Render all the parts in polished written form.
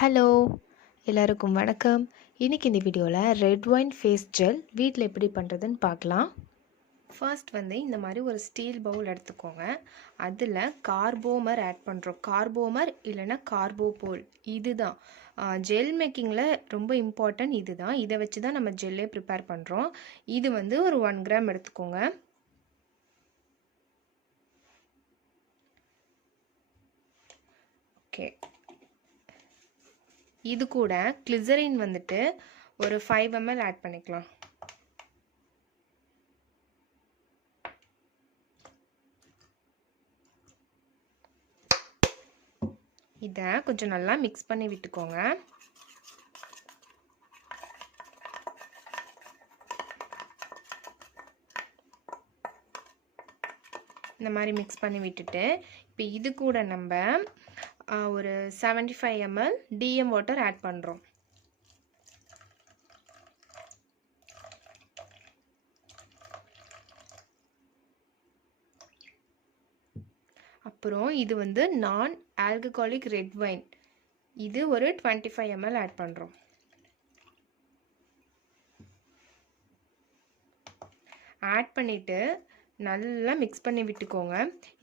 Hello எல்லாருக்கும் வணக்கம். இன்றைக்கி இந்த வீடியோவில் ரெட்வைன் ஃபேஸ் ஜெல் வீட்டில் எப்படி பண்ணுறதுன்னு பார்க்கலாம். ஃபர்ஸ்ட் இந்த மாதிரி ஒரு ஸ்டீல் பவுல் எடுத்துக்கோங்க. அதில் கார்போமர் ஆட் பண்ணுறோம். கார்போமர் இல்லைன்னா கார்போபோல், இதுதான் ஜெல் மேக்கிங்கில் ரொம்ப இம்பார்ட்டன்ட். இதுதான், இதை வச்சு தான் நம்ம ஜெல்லே ப்ரிப்பேர் பண்ணுறோம். இது ஒரு 1 கிராம் எடுத்துக்கோங்க. ஓகே, இது கூட கிளிசரின் ஒரு 5 ml ஆட் பண்ணிக்கலாம். இதை கொஞ்சம் நல்லா மிக்ஸ் பண்ணி விட்டுக்கோங்க. இந்த மாதிரி மிக்ஸ் பண்ணி விட்டுட்டு இப்போ இது கூட நம்ம ஒரு 75 ml DM வாட்டர் ஆட் பண்ணுறோம். அப்புறம் இது நான் ஆல்கஹாலிக் ரெட் வைன், இது ஒரு 25 ml ஆட் பண்ணுறோம். ஆட் பண்ணிவிட்டு நல்லா மிக்ஸ் பண்ணி விட்டுக்கோங்க.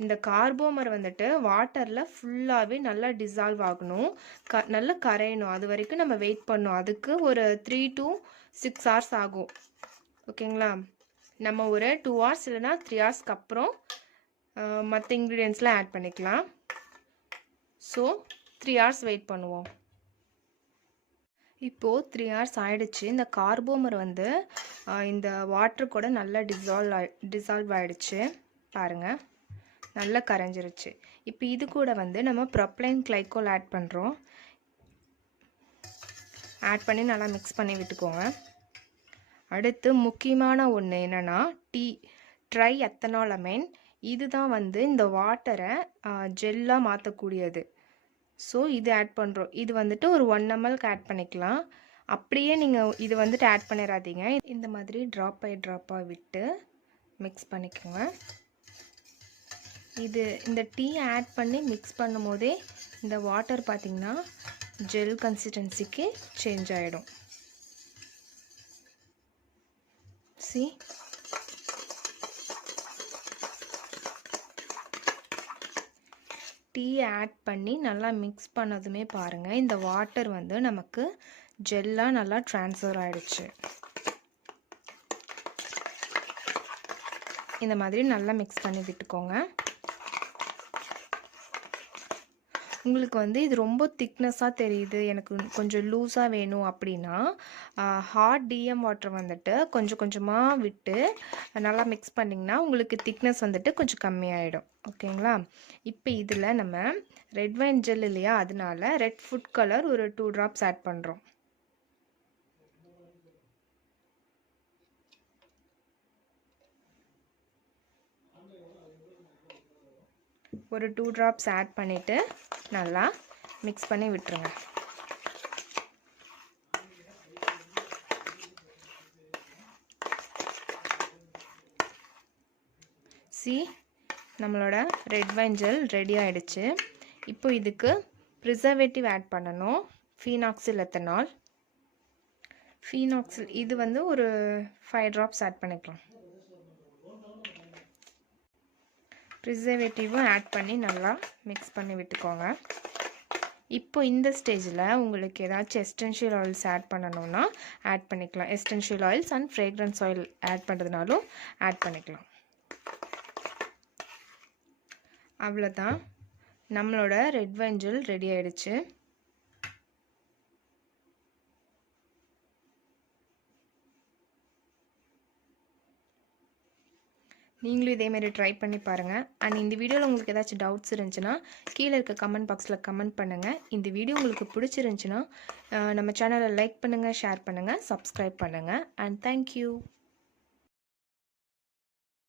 இந்த கார்போமர் வாட்டரில் ஃபுல்லாகவே நல்லா டிசால்வ் ஆகணும், நல்லா கரையணும். அது வரைக்கும் நம்ம வெயிட் பண்ணணும். அதுக்கு ஒரு 3 to 6 hours ஆகும். ஓகேங்களா? நம்ம ஒரு 2 hours இல்லைனா 3 ஹவர்ஸ்க்கு அப்புறம் மற்ற இன்க்ரீடியன்ட்ஸ்லாம் ஆட் பண்ணிக்கலாம். ஸோ 3 hours வெயிட் பண்ணுவோம். இப்போது 3 hours ஆகிடுச்சு. இந்த கார்போமர் இந்த வாட்டர் கூட நல்லா டிசால்வ் ஆகிடுச்சு. பாருங்கள், நல்லா கரைஞ்சிருச்சு. இப்போ இது கூட நம்ம ப்ரொப்ளைன் கிளைகோல் ஆட் பண்ணுறோம். ஆட் பண்ணி நல்லா மிக்ஸ் பண்ணி விட்டுக்கோங்க. அடுத்து முக்கியமான ஒன்று என்னென்னா ட்ரை எத்தனாலமைன். இதுதான் இந்த வாட்டரை ஜெல்லாக மாற்றக்கூடியது. ஸோ இது ஆட் பண்ணுறோம். இது ஒரு 1 ml ஆட் பண்ணிக்கலாம். அப்படியே நீங்கள் இது ஆட் பண்ணிடாதீங்க. இந்த மாதிரி ட்ராப் பை ட்ராப்பாக விட்டு மிக்ஸ் பண்ணிக்கோங்க. இந்த டீ ஆட் பண்ணி மிக்ஸ் பண்ணும் போதே இந்த வாட்டர் பார்த்திங்கன்னா ஜெல் கன்சிஸ்டன்சிக்கு சேஞ்ச் ஆகிடும். டீ ஆட் பண்ணி நல்லா மிக்ஸ் பண்ணதுமே பாருங்கள், இந்த வாட்டர் நமக்கு ஜெல்லாக நல்லா ட்ரான்ஸ்ஃபர் ஆகிடுச்சு. இந்த மாதிரி நல்லா மிக்ஸ் பண்ணி விட்டுக்கோங்க. உங்களுக்கு இது ரொம்ப திக்னஸாக தெரியுது, எனக்கு கொஞ்சம் லூஸாக வேணும் அப்படின்னா ஹாட் டிஎம் வாட்டர் கொஞ்சம் கொஞ்சமாக விட்டு நல்லா மிக்ஸ் பண்ணிங்கன்னா உங்களுக்கு திக்னஸ் கொஞ்சம் கம்மியாயிடும். ஓகேங்களா? இப்போ இதில் நம்ம ரெட் வைன் ஜெல் இல்லையா, அதனால ரெட் ஃபுட் கலர் ஒரு 2 drops ஆட் பண்ணுறோம். ஒரு 2 drops ஆட் பண்ணிவிட்டு நல்லா மிக்ஸ் பண்ணி விட்டுருங்க. நம்மளோட ரெட் வைன் ஜெல் ரெடி ஆகிடுச்சு. இப்போ இதுக்கு ப்ரிசர்வேட்டிவ் ஆட் பண்ணணும். ஃபீனாக்சில் எத்தனால். இது ஒரு 5 drops ஆட் பண்ணிக்கலாம். ப்ரிசர்வேட்டிவும் ஆட் பண்ணி நல்லா மிக்ஸ் பண்ணி விட்டுக்கோங்க. இப்போ இந்த ஸ்டேஜில் உங்களுக்கு ஏதாச்சும் எசென்ஷியல் ஆயில்ஸ் ஆட் பண்ணணுன்னா ஆட் பண்ணிக்கலாம். Essential oils and fragrance oil add பண்ணுறதுனாலும் ஆட் பண்ணிக்கலாம். அவ்வளோதான், நம்மளோட ரெட் வைன் ஜெல் ரெடி ஆகிடுச்சு. நீங்களும் இதேமாரி ட்ரை பண்ணி பாருங்கள். அண்ட் இந்த வீடியோவில் உங்களுக்கு ஏதாச்சும் டவுட்ஸ் இருந்துச்சுன்னா கீழே இருக்க கமெண்ட் பாக்ஸில் கமெண்ட் பண்ணுங்கள். இந்த வீடியோ உங்களுக்கு பிடிச்சிருந்துச்சுன்னா நம்ம சேனலை லைக் பண்ணுங்கள், ஷேர் பண்ணுங்கள், சப்ஸ்கிரைப் பண்ணுங்கள். And thank you.